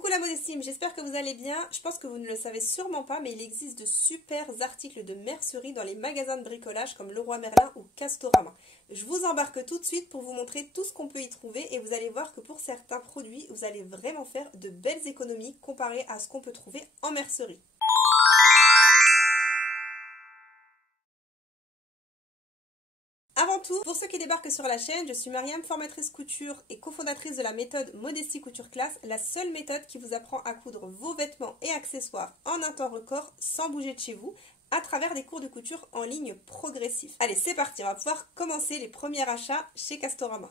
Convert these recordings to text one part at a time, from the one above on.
Coucou la modestime, j'espère que vous allez bien. Je pense que vous ne le savez sûrement pas, mais il existe de super articles de mercerie dans les magasins de bricolage comme Leroy Merlin ou Castorama. Je vous embarque tout de suite pour vous montrer tout ce qu'on peut y trouver et vous allez voir que pour certains produits, vous allez vraiment faire de belles économies comparées à ce qu'on peut trouver en mercerie. Avant tout, pour ceux qui débarquent sur la chaîne, je suis Mariam, formatrice couture et cofondatrice de la méthode Modesty Couture Class, la seule méthode qui vous apprend à coudre vos vêtements et accessoires en un temps record sans bouger de chez vous, à travers des cours de couture en ligne progressifs. Allez, c'est parti, on va pouvoir commencer les premiers achats chez Castorama.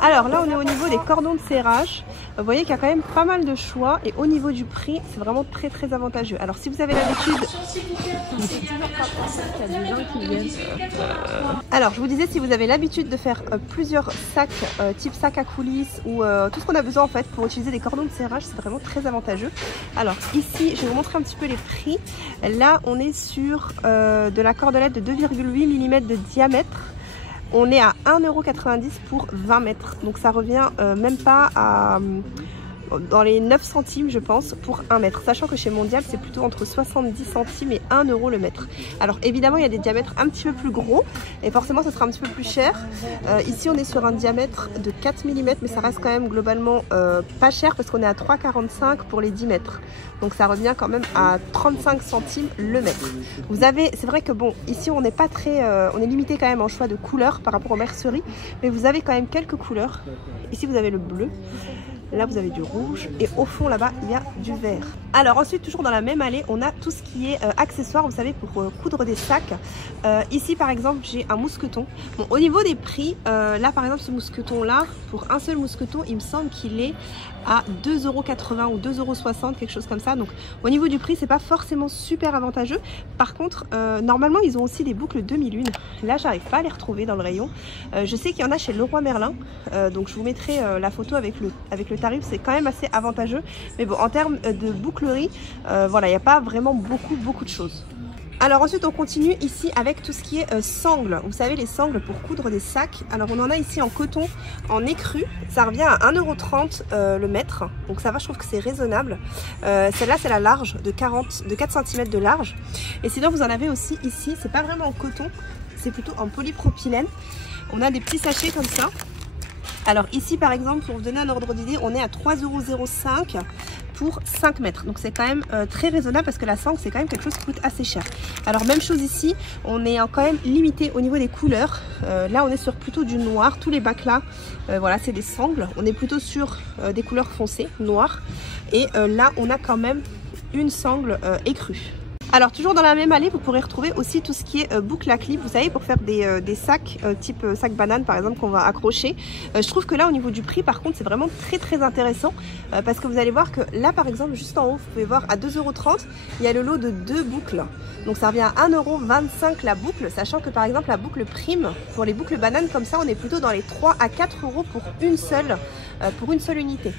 Alors là on est au niveau des cordons de serrage, vous voyez qu'il y a quand même pas mal de choix et au niveau du prix c'est vraiment très avantageux. Alors si vous avez l'habitude... Alors je vous disais, si vous avez l'habitude de faire plusieurs sacs, type sac à coulisses ou tout ce qu'on a besoin en fait pour utiliser des cordons de serrage, c'est vraiment très avantageux. Alors ici je vais vous montrer un petit peu les prix. Là on est sur de la cordelette de 2,8 mm de diamètre. On est à 1,90 € pour 20 mètres. Donc ça revient même pas à... dans les 9 centimes je pense pour 1 mètre, sachant que chez Mondial c'est plutôt entre 70 centimes et 1 € le mètre. Alors évidemment il y a des diamètres un petit peu plus gros et forcément ça sera un petit peu plus cher. Ici on est sur un diamètre de 4 mm mais ça reste quand même globalement pas cher parce qu'on est à 3,45 pour les 10 mètres. Donc ça revient quand même à 35 centimes le mètre. Vous avez, c'est vrai que bon ici on n'est pas très, on est limité quand même en choix de couleurs par rapport aux merceries, mais vous avez quand même quelques couleurs. Ici vous avez le bleu. Là vous avez du rouge et au fond là-bas il y a du vert. Alors ensuite toujours dans la même allée on a tout ce qui est accessoires, vous savez, pour coudre des sacs. Ici par exemple j'ai un mousqueton. Bon, au niveau des prix, là par exemple ce mousqueton là, pour un seul mousqueton il me semble qu'il est à 2,80 € ou 2,60 €, quelque chose comme ça. Donc au niveau du prix c'est pas forcément super avantageux. Par contre normalement ils ont aussi des boucles demi-lune. Là j'arrive pas à les retrouver dans le rayon. Je sais qu'il y en a chez Leroy Merlin, donc je vous mettrai la photo avec le tarif, c'est quand même assez avantageux. Mais bon, en termes de bouclerie, voilà, il n'y a pas vraiment beaucoup de choses. Alors ensuite on continue ici avec tout ce qui est sangles. Vous savez, les sangles pour coudre des sacs. Alors on en a ici en coton, en écru. Ça revient à 1,30 € le mètre. Donc ça va, je trouve que c'est raisonnable. Celle-là c'est la large de 4 cm de large. Et sinon vous en avez aussi ici, c'est pas vraiment en coton, c'est plutôt en polypropylène. On a des petits sachets comme ça. Alors ici par exemple, pour vous donner un ordre d'idée, on est à 3,05 € pour 5 mètres. Donc c'est quand même très raisonnable parce que la sangle c'est quand même quelque chose qui coûte assez cher. Alors même chose ici, on est quand même limité au niveau des couleurs. Là on est sur plutôt du noir, tous les bacs là, voilà, c'est des sangles. On est plutôt sur des couleurs foncées, noires. Et là on a quand même une sangle écrue. Alors toujours dans la même allée, vous pourrez retrouver aussi tout ce qui est boucle à clip, vous savez, pour faire des sacs type sac banane par exemple qu'on va accrocher. Je trouve que là au niveau du prix par contre c'est vraiment très intéressant parce que vous allez voir que là par exemple juste en haut vous pouvez voir à 2,30 €, il y a le lot de 2 boucles. Donc ça revient à 1,25 € la boucle, sachant que par exemple la boucle prime, pour les boucles bananes comme ça on est plutôt dans les 3 à 4 € pour une seule unité.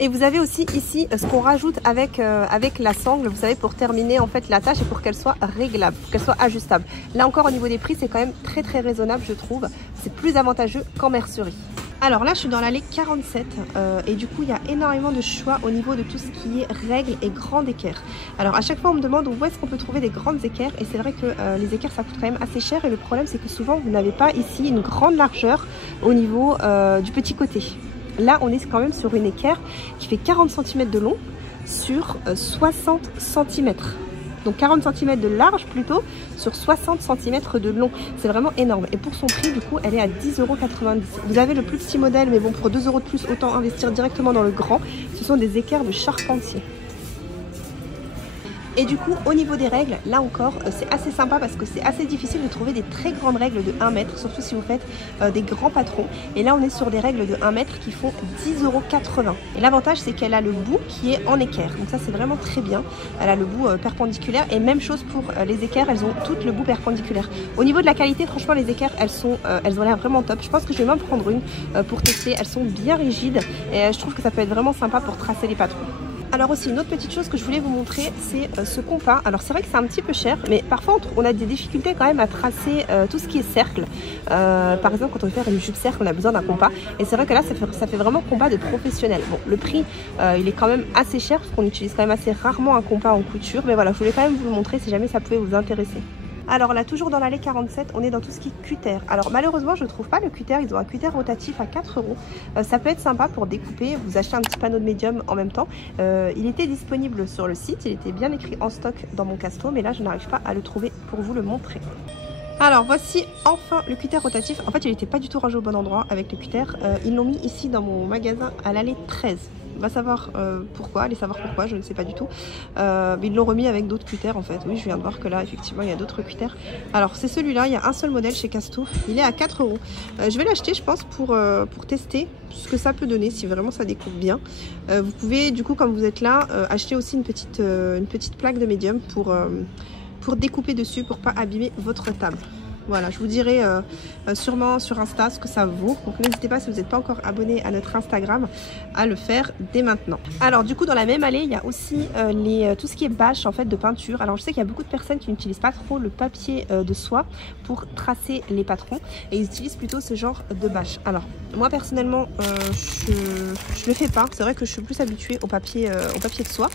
Et vous avez aussi ici ce qu'on rajoute avec la sangle, vous savez, pour terminer en fait la tâche et pour qu'elle soit réglable, pour qu'elle soit ajustable. Là encore au niveau des prix c'est quand même très raisonnable je trouve, c'est plus avantageux qu'en mercerie. Alors là je suis dans l'allée 47 et du coup il y a énormément de choix au niveau de tout ce qui est règles et grandes équerres. Alors à chaque fois on me demande où est-ce qu'on peut trouver des grandes équerres et c'est vrai que les équerres ça coûte quand même assez cher et le problème c'est que souvent vous n'avez pas ici une grande largeur au niveau du petit côté. Là on est quand même sur une équerre qui fait 40 cm de long sur 60 cm. Donc 40 cm de large plutôt sur 60 cm de long. C'est vraiment énorme. Et pour son prix du coup elle est à 10,90 €. Vous avez le plus petit modèle mais bon pour 2 € de plus autant investir directement dans le grand. Ce sont des équerres de charpentier. Et du coup au niveau des règles, là encore c'est assez sympa parce que c'est assez difficile de trouver des très grandes règles de 1 mètre, surtout si vous faites des grands patrons. Et là on est sur des règles de 1 mètre qui font 10,80 €. Et l'avantage c'est qu'elle a le bout qui est en équerre, donc ça c'est vraiment très bien. Elle a le bout perpendiculaire et même chose pour les équerres, elles ont toutes le bout perpendiculaire. Au niveau de la qualité, franchement les équerres elles ont l'air vraiment top. Je pense que je vais même prendre une pour tester, elles sont bien rigides et je trouve que ça peut être vraiment sympa pour tracer les patrons. Alors aussi, une autre petite chose que je voulais vous montrer, c'est ce compas. Alors c'est vrai que c'est un petit peu cher, mais parfois on a des difficultés quand même à tracer tout ce qui est cercle. Par exemple, quand on veut faire une jupe cercle, on a besoin d'un compas. Et c'est vrai que là, ça fait vraiment compas de professionnel. Bon, le prix, il est quand même assez cher, parce qu'on utilise quand même assez rarement un compas en couture. Mais voilà, je voulais quand même vous le montrer si jamais ça pouvait vous intéresser. Alors là, toujours dans l'allée 47, on est dans tout ce qui est cutter. Alors malheureusement, je ne trouve pas le cutter. Ils ont un cutter rotatif à 4 €. Ça peut être sympa pour découper. Vous achetez un petit panneau de médium en même temps. Il était disponible sur le site. Il était bien écrit en stock dans mon casto. Mais là, je n'arrive pas à le trouver pour vous le montrer. Alors voici enfin le cutter rotatif. En fait, il n'était pas du tout rangé au bon endroit avec le cutter. Ils l'ont mis ici dans mon magasin à l'allée 13. Va savoir pourquoi, allez savoir pourquoi, je ne sais pas du tout. Mais ils l'ont remis avec d'autres cutters en fait. Oui, je viens de voir que là, effectivement, il y a d'autres cutters. Alors, c'est celui-là, il y a un seul modèle chez Casto. Il est à 4 €. Je vais l'acheter, je pense, pour tester ce que ça peut donner, si vraiment ça découpe bien. Vous pouvez, du coup, comme vous êtes là, acheter aussi une petite plaque de médium pour découper dessus, pour pas abîmer votre table. Voilà, je vous dirai sûrement sur Insta ce que ça vaut. Donc n'hésitez pas, si vous n'êtes pas encore abonné à notre Instagram, à le faire dès maintenant. Alors du coup, dans la même allée, il y a aussi tout ce qui est bâche en fait de peinture. Alors je sais qu'il y a beaucoup de personnes qui n'utilisent pas trop le papier de soie pour tracer les patrons. Et ils utilisent plutôt ce genre de bâche. Alors moi personnellement, je le fais pas. C'est vrai que je suis plus habituée au papier de soie.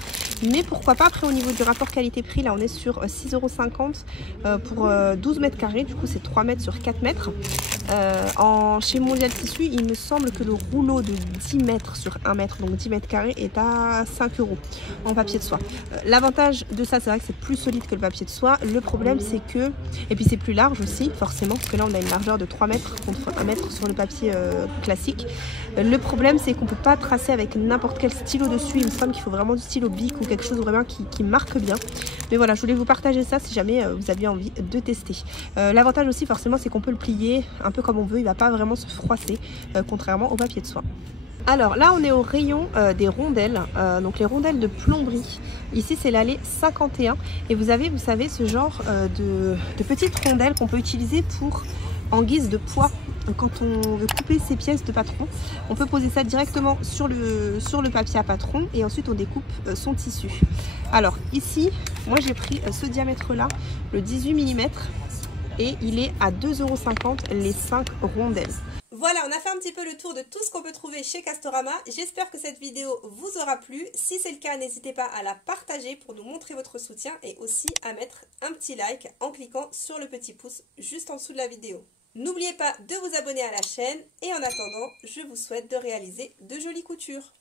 Mais pourquoi pas, après au niveau du rapport qualité-prix, là on est sur 6,50 € pour 12 mètres carrés. Du coup c'est 3 mètres sur 4 mètres. Chez Mondial Tissu, il me semble que le rouleau de 10 mètres sur 1 mètre, donc 10 mètres carrés, est à 5 € en papier de soie. L'avantage de ça, c'est vrai que c'est plus solide que le papier de soie. Le problème c'est que, et puis c'est plus large aussi forcément, parce que là on a une largeur de 3 mètres contre 1 mètre sur le papier classique. Le problème c'est qu'on peut pas tracer avec n'importe quel stylo dessus. Il me semble qu'il faut vraiment du stylo bic ou quelque chose vraiment qui marque bien. Mais voilà, je voulais vous partager ça si jamais vous aviez envie de tester. L'avantage aussi forcément, c'est qu'on peut le plier un peu comme on veut. Il va pas vraiment se froisser, contrairement au papier de soie. Alors là on est au rayon des rondelles, donc les rondelles de plomberie. Ici c'est l'allée 51 et vous avez, vous savez, ce genre de petites rondelles qu'on peut utiliser en guise de poids. Quand on veut couper ces pièces de patron, on peut poser ça directement sur le papier à patron et ensuite on découpe son tissu. Alors ici, moi j'ai pris ce diamètre là, le 18 mm, et il est à 2,50 € les 5 rondelles. Voilà, on a fait un petit peu le tour de tout ce qu'on peut trouver chez Castorama. J'espère que cette vidéo vous aura plu. Si c'est le cas, n'hésitez pas à la partager pour nous montrer votre soutien et aussi à mettre un petit like en cliquant sur le petit pouce juste en dessous de la vidéo. N'oubliez pas de vous abonner à la chaîne et en attendant, je vous souhaite de réaliser de jolies coutures.